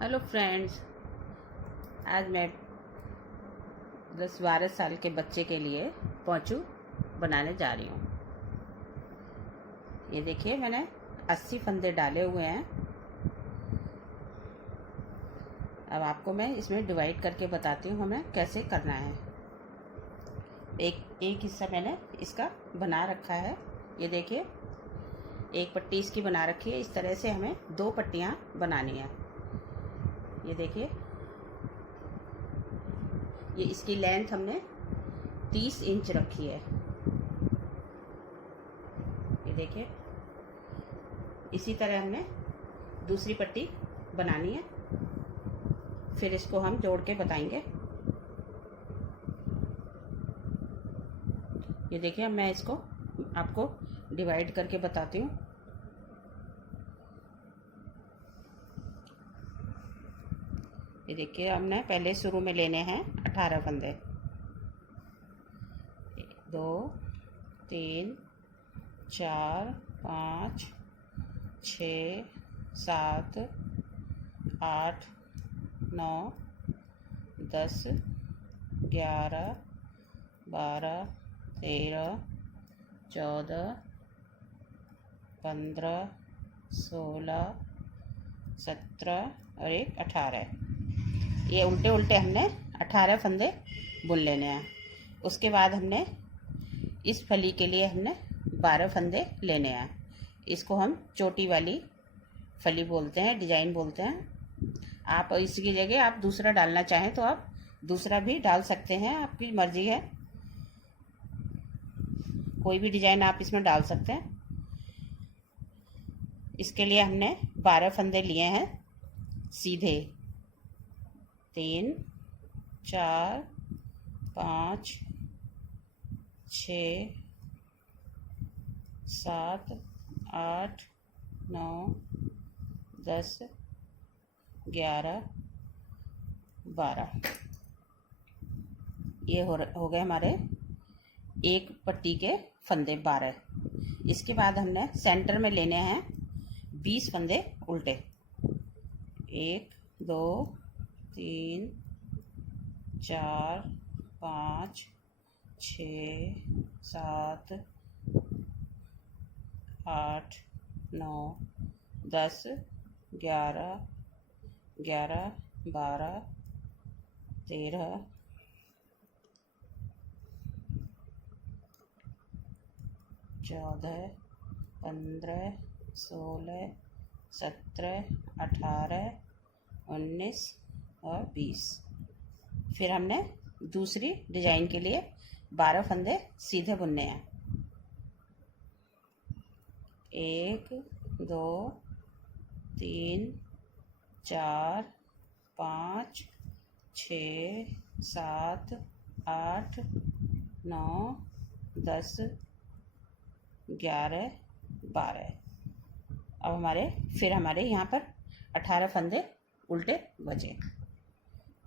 Hello friends. आज मैं 10-12 साल के बच्चे के लिए पोंचू बनाने जा रही हूँ। ये देखिए, मैंने 80 फंदे डाले हुए हैं। अब आपको मैं इसमें डिवाइड करके बताती हूँ हमें कैसे करना है। एक एक हिस्सा मैंने इसका बना रखा है। ये देखिए, एक पट्टी इसकी बना रखी है। इस तरह से हमें 2 पट्टियाँ बनानी है। ये देखिए, ये इसकी लेंथ हमने 30 इंच रखी है। ये देखिए, इसी तरह हमने दूसरी पट्टी बनानी है। फिर इसको हम जोड़ के बताएंगे। ये देखिए, अब मैं इसको आपको डिवाइड करके बताती हूँ। ये देखिए, हमने पहले शुरू में लेने हैं 18 फंदे। 2 3 4 5 6 7 8 9 10 11 12 13 14 15 16 17 और एक 18। ये उल्टे उल्टे हमने 18 फंदे बुन लेने हैं। उसके बाद हमने इस फली के लिए हमने 12 फंदे लेने हैं। इसको हम चोटी वाली फली बोलते हैं, डिजाइन बोलते हैं। आप इसकी जगह आप दूसरा डालना चाहें तो आप दूसरा भी डाल सकते हैं, आपकी मर्जी है। कोई भी डिजाइन आप इसमें डाल सकते हैं। इसके लिए हमने 12 फंदे लिए हैं सीधे। 3 4 5 6 7 8 9 10 11 12। ये हो गए हमारे एक पट्टी के फंदे 12। इसके बाद हमने सेंटर में लेने हैं 20 फंदे उल्टे। 1 2 3 4 5 6 7 8 9 10 11 12 13 14 15 16 17 18 19 और 20। फिर हमने दूसरी डिजाइन के लिए 12 फंदे सीधे बुनने हैं। 1 2 3 4 5 6 7 8 9 10 11 12। अब हमारे यहाँ पर 18 फंदे उल्टे बचे,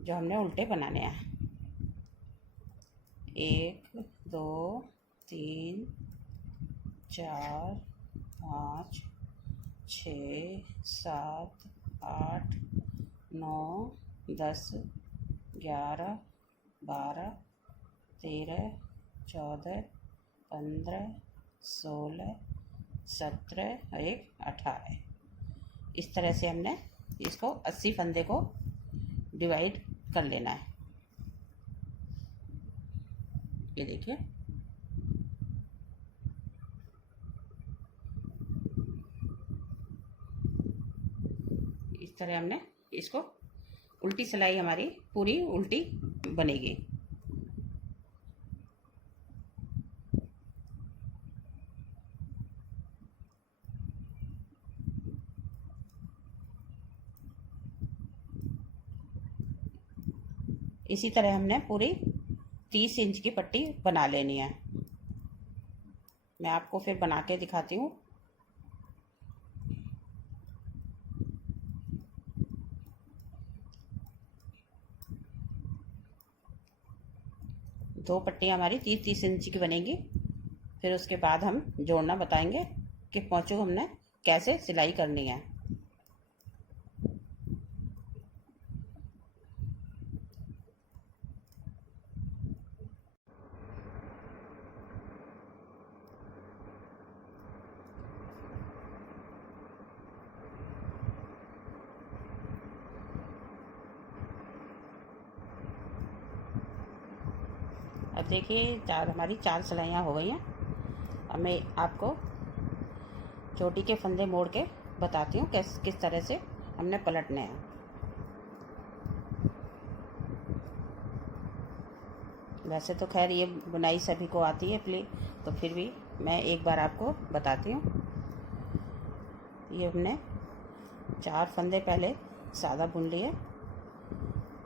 जो हमने उल्टे बनाने हैं। 1 2 3 4 5 6 7 8 9 10 11 12 13 14 15 16 17 और एक 18। इस तरह से हमने इसको 80 फंदे को डिवाइड कर लेना है। ये देखिए, इस तरह हमने इसको उल्टी सिलाई हमारी पूरी उल्टी बनेगी। इसी तरह हमने पूरी 30 इंच की पट्टी बना लेनी है। मैं आपको फिर बना के दिखाती हूँ। दो पट्टियाँ हमारी 30-30 इंच की बनेगी। फिर उसके बाद हम जोड़ना बताएंगे कि पोंचू हमने कैसे सिलाई करनी है। अब देखिए हमारी 4 सिलाइयाँ हो गई हैं। अब मैं आपको चोटी के फंदे मोड़ के बताती हूँ किस तरह से हमने पलटने हैं। वैसे तो खैर ये बुनाई सभी को आती है तो फिर भी मैं एक बार आपको बताती हूँ। ये हमने 4 फंदे पहले सादा बुन लिए,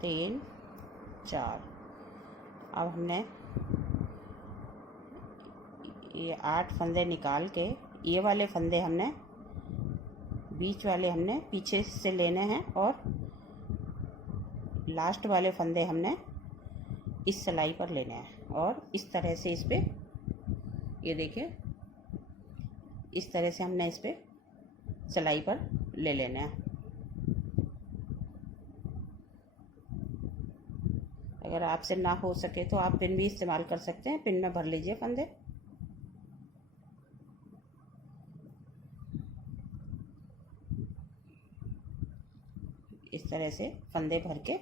3 4। अब हमने ये 8 फंदे निकाल के ये वाले फंदे हमने बीच वाले हमने पीछे से लेने हैं और लास्ट वाले फंदे हमने इस सिलाई पर लेने हैं और इस तरह से इस पे ये देखिए इस तरह से हमने इस पे सिलाई पर ले लेना है। अगर आपसे ना हो सके तो आप पिन भी इस्तेमाल कर सकते हैं, पिन में भर लीजिए फंदे। इस तरह से फंदे भर के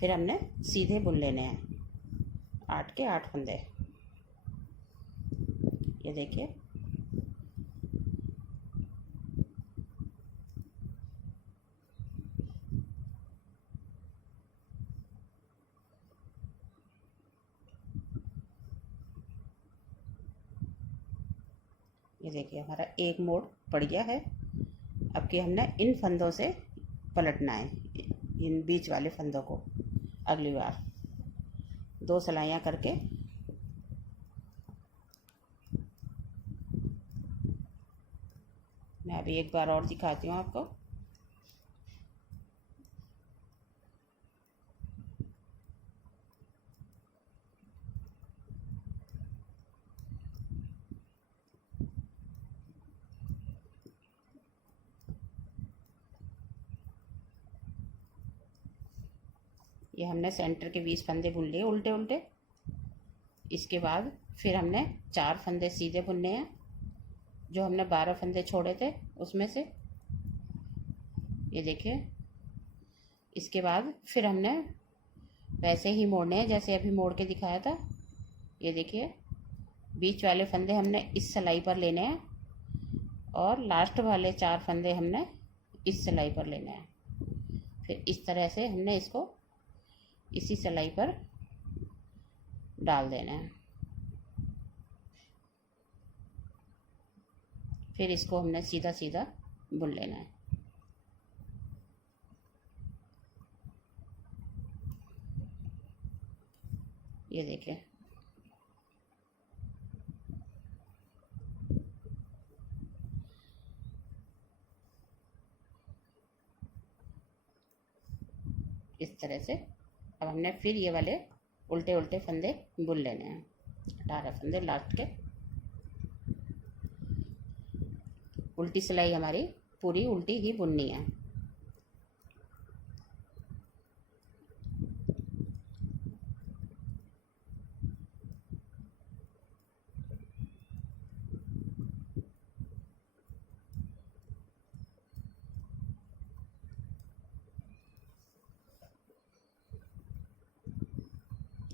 फिर हमने सीधे बुन लेने हैं 8 के 8 फंदे। ये देखिए हमारा एक मोड़ पड़ गया है। अब कि हमने इन फंदों से पलटना है, इन बीच वाले फंदों को अगली बार 2 सिलाइयाँ करके मैं अभी एक बार और दिखाती हूँ आपको। ये हमने सेंटर के 20 फंदे बुन लिए उल्टे उल्टे। इसके बाद फिर हमने 4 फंदे सीधे बुनने हैं, जो हमने 12 फंदे छोड़े थे उसमें से। ये देखिए इसके बाद फिर हमने वैसे ही मोड़ने हैं जैसे अभी मोड़ के दिखाया था। ये देखिए बीच वाले फंदे हमने इस सिलाई पर लेने हैं और लास्ट वाले 4 फंदे हमने इस सिलाई पर लेने हैं। फिर इस तरह से हमने इसको इसी सिलाई पर डाल देना है। फिर इसको हमने सीधा सीधा बुन लेना है। ये देखिए इस तरह से अब हमने फिर ये वाले उल्टे उल्टे फंदे बुन लेने हैं, 18 फंदे लास्ट के। उल्टी सिलाई हमारी पूरी उल्टी ही बुननी है।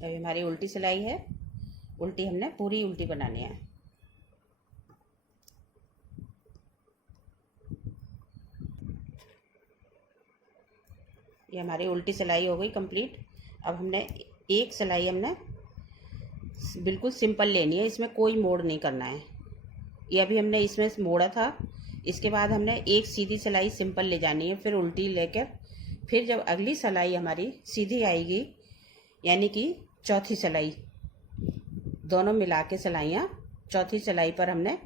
अभी हमारी उल्टी सिलाई है, उल्टी हमने पूरी उल्टी बनानी है। ये हमारी उल्टी सिलाई हो गई कंप्लीट। अब हमने एक सिलाई हमने बिल्कुल सिंपल लेनी है, इसमें कोई मोड़ नहीं करना है। ये अभी हमने इसमें मोड़ा था, इसके बाद हमने एक सीधी सिलाई सिंपल ले जानी है, फिर उल्टी लेकर फिर जब अगली सिलाई हमारी सीधी आएगी यानी कि चौथी सिलाई, दोनों मिला के सिलाइयाँ चौथी सिलाई पर हमने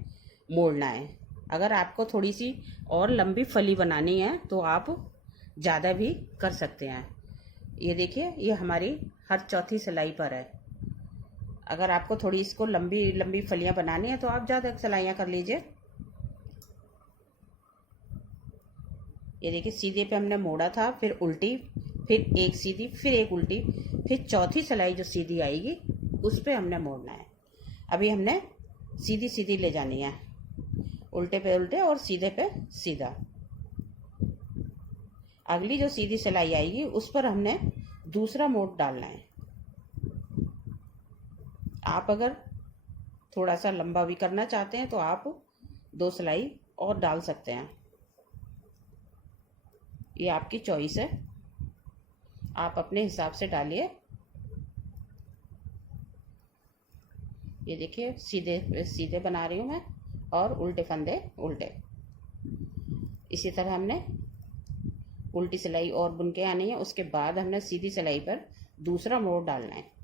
मोड़ना है। अगर आपको थोड़ी सी और लंबी फली बनानी है तो आप ज़्यादा भी कर सकते हैं। ये देखिए ये हमारी हर चौथी सिलाई पर है। अगर आपको थोड़ी इसको लंबी लंबी फलियां बनानी है तो आप ज़्यादा सिलाइयाँ कर लीजिए। ये देखिए सीधे पे हमने मोड़ा था, फिर उल्टी, फिर एक सीधी, फिर एक उल्टी, फिर चौथी सिलाई जो सीधी आएगी उस पे हमने मोड़ना है। अभी हमने सीधी सीधी ले जानी है, उल्टे पे उल्टे और सीधे पे सीधा। अगली जो सीधी सिलाई आएगी उस पर हमने दूसरा मोड़ डालना है। आप अगर थोड़ा सा लंबा भी करना चाहते हैं तो आप 2 सिलाई और डाल सकते हैं, ये आपकी चॉइस है, आप अपने हिसाब से डालिए। ये देखिए सीधे सीधे बना रही हूँ मैं, और उल्टे फंदे उल्टे। इसी तरह हमने उल्टी सिलाई और बुन के आनी है, उसके बाद हमने सीधी सिलाई पर दूसरा मोड़ डालना है।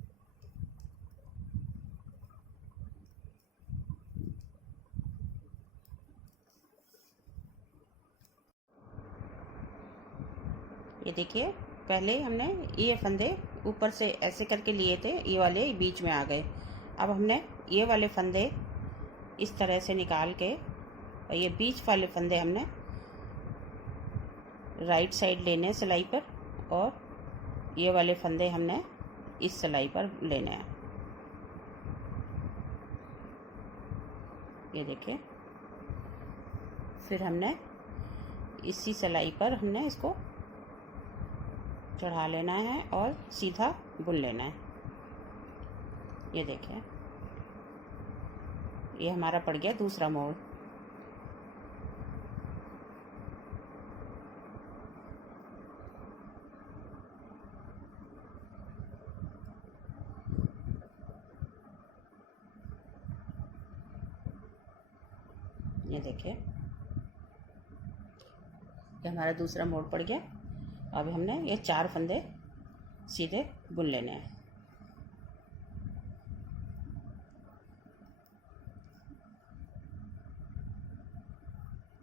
ये देखिए पहले हमने ये फंदे ऊपर से ऐसे करके लिए थे, ये वाले बीच में आ गए। अब हमने ये वाले फंदे इस तरह से निकाल के, और ये बीच वाले फंदे हमने राइट साइड लेने सिलाई पर, और ये वाले फंदे हमने इस सिलाई पर लेने हैं। ये देखिए, फिर हमने इसी सिलाई पर हमने इसको चढ़ा लेना है और सीधा बुन लेना है। ये देखिए, ये हमारा पड़ गया दूसरा मोड़। ये देखिए, ये हमारा दूसरा मोड़ पड़ गया। अब हमने ये 4 फंदे सीधे बुन लेने हैं।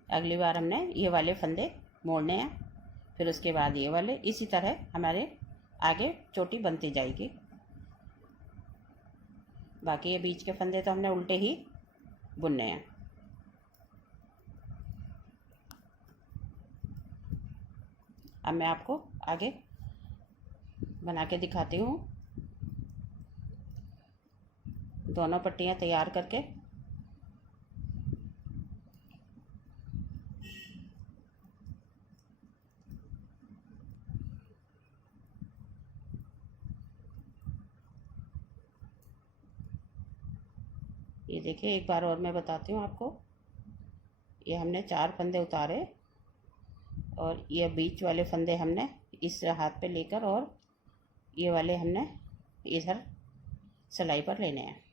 अगली बार हमने ये वाले फंदे मोड़ने हैं, फिर उसके बाद ये वाले, इसी तरह हमारे आगे चोटी बनती जाएगी। बाकी ये बीच के फंदे तो हमने उल्टे ही बुनने हैं। अब मैं आपको आगे बना के दिखाती हूँ, दोनों पट्टियाँ तैयार करके। ये देखिए, एक बार और मैं बताती हूँ आपको। ये हमने 4 फंदे उतारे, और ये बीच वाले फंदे हमने इस हाथ पे लेकर, और ये वाले हमने इधर सिलाई पर लेने हैं,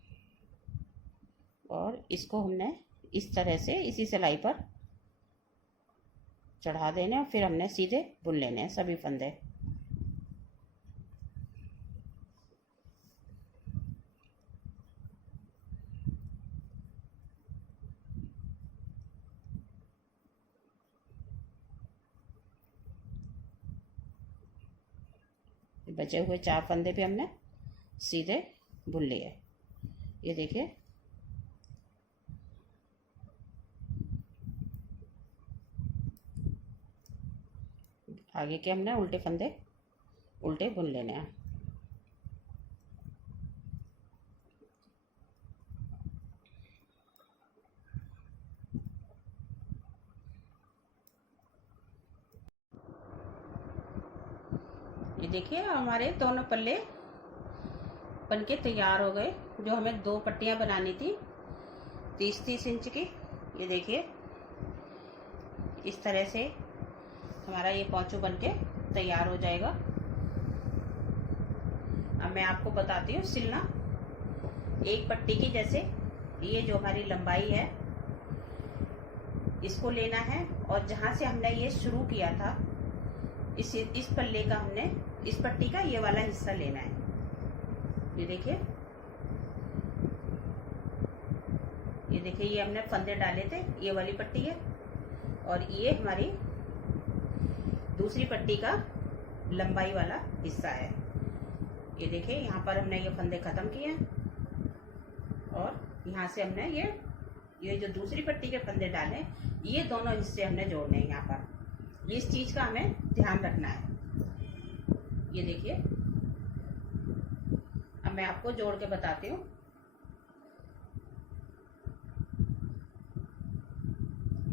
और इसको हमने इस तरह से इसी सिलाई पर चढ़ा देने, और फिर हमने सीधे बुन लेने हैं सभी फंदे। बचे हुए 4 फंदे भी हमने सीधे बुन लिए। ये देखिए, आगे के हमने उल्टे फंदे उल्टे बुन लेने हैं। ये देखिए, हमारे दोनों पल्ले बनके तैयार हो गए। जो हमें 2 पट्टियां बनानी थी 30-30 इंच की, ये देखिए इस तरह से हमारा ये पोंचू बनके तैयार हो जाएगा। अब मैं आपको बताती हूँ सिलना। एक पट्टी की जैसे ये जो हमारी लंबाई है, इसको लेना है, और जहाँ से हमने ये शुरू किया था इस पल्ले का हमने इस पट्टी का ये वाला हिस्सा लेना है। ये देखिए, ये देखिए, ये हमने फंदे डाले थे, ये वाली पट्टी है, और ये हमारी दूसरी पट्टी का लंबाई वाला हिस्सा है। ये देखिए, यहाँ पर हमने ये फंदे खत्म किए हैं, और यहाँ से हमने ये जो दूसरी पट्टी के फंदे डाले, ये दोनों हिस्से हमने जोड़ने हैं। यहाँ पर इस चीज का हमें ध्यान रखना है। ये देखिए, अब मैं आपको जोड़ के बताती हूँ।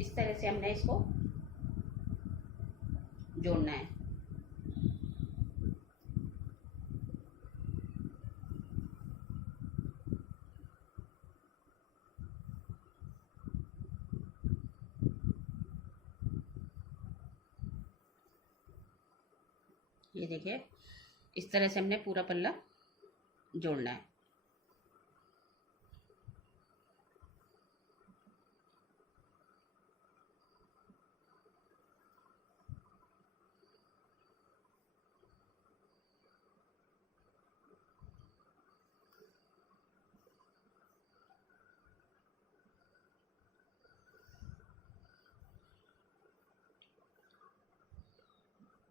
इस तरह से हमने इसको जोड़ना है। ये देखिए, इस तरह से हमने पूरा पल्ला जोड़ना है।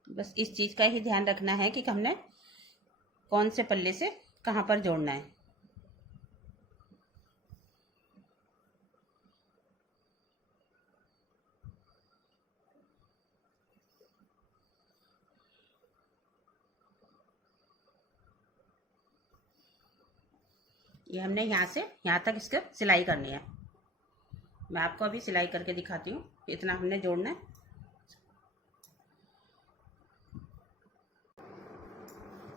बस इस चीज़ का ही ध्यान रखना है कि हमने कौन से पल्ले से कहाँ पर जोड़ना है। ये हमने यहाँ से यहाँ तक इसका सिलाई करनी है। मैं आपको अभी सिलाई करके दिखाती हूँ। इतना हमने जोड़ना है।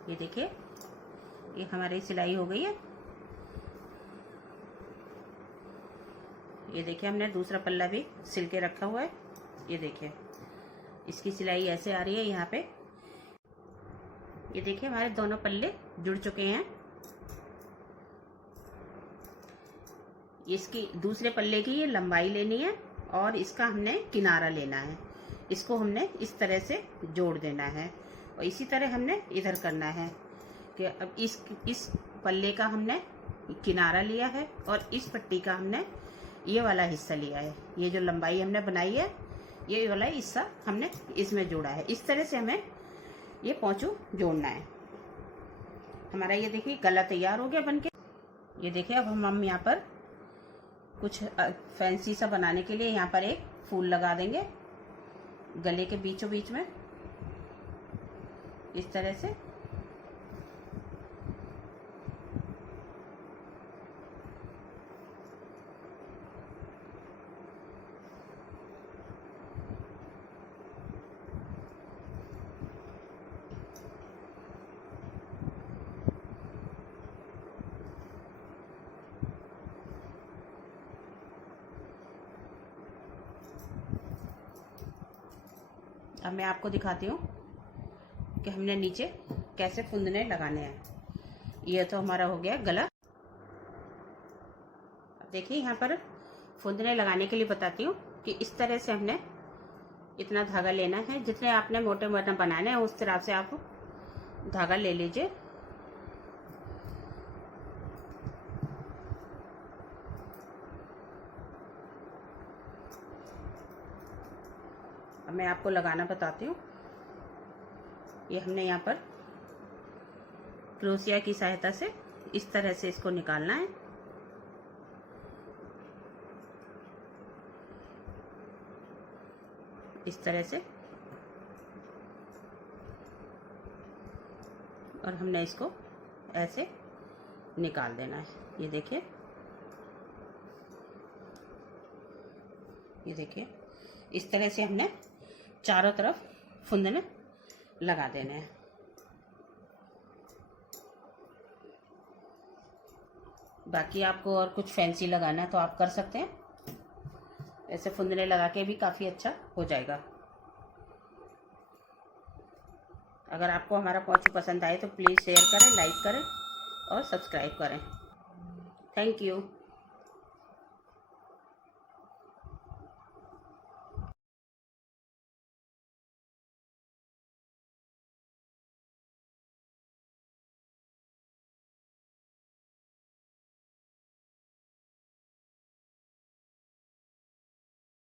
ये देखिए, ये हमारी सिलाई हो गई है। ये देखिए, हमने दूसरा पल्ला भी सिल के रखा हुआ है। ये देखिए, इसकी सिलाई ऐसे आ रही है यहाँ पे। ये देखिए, हमारे दोनों पल्ले जुड़ चुके हैं। इसकी दूसरे पल्ले की ये लंबाई लेनी है और इसका हमने किनारा लेना है। इसको हमने इस तरह से जोड़ देना है और इसी तरह हमने इधर करना है कि अब इस पल्ले का हमने किनारा लिया है और इस पट्टी का हमने ये वाला हिस्सा लिया है। ये जो लंबाई हमने बनाई है, ये वाला हिस्सा हमने इसमें जोड़ा है। इस तरह से हमें ये पोंचू जोड़ना है। हमारा ये देखिए गला तैयार हो गया बनके। ये देखिए, अब हम यहाँ पर कुछ फैंसी सा बनाने के लिए यहाँ पर एक फूल लगा देंगे गले के बीचों बीच में, इस तरह से। अब मैं आपको दिखाती हूँ कि हमने नीचे कैसे फुंदने लगाने हैं। ये तो हमारा हो गया गला। अब देखिए, यहाँ पर फुंदने लगाने के लिए बताती हूँ कि इस तरह से हमने इतना धागा लेना है। जितने आपने मोटे मोटे बनाने हैं उस तरह से आप धागा ले लीजिए। अब मैं आपको लगाना बताती हूँ। ये हमने यहाँ पर क्रोशिया की सहायता से इस तरह से इसको निकालना है। इस तरह से, और हमने इसको ऐसे निकाल देना है। ये देखिए, ये देखिए, इस तरह से हमने चारों तरफ फुंदने लगा देने हैं। बाकी आपको और कुछ फैंसी लगाना है तो आप कर सकते हैं। ऐसे फुंदने लगा के भी काफ़ी अच्छा हो जाएगा। अगर आपको हमारा पोंचू पसंद आए तो प्लीज़ शेयर करें, लाइक करें और सब्सक्राइब करें। Thank you.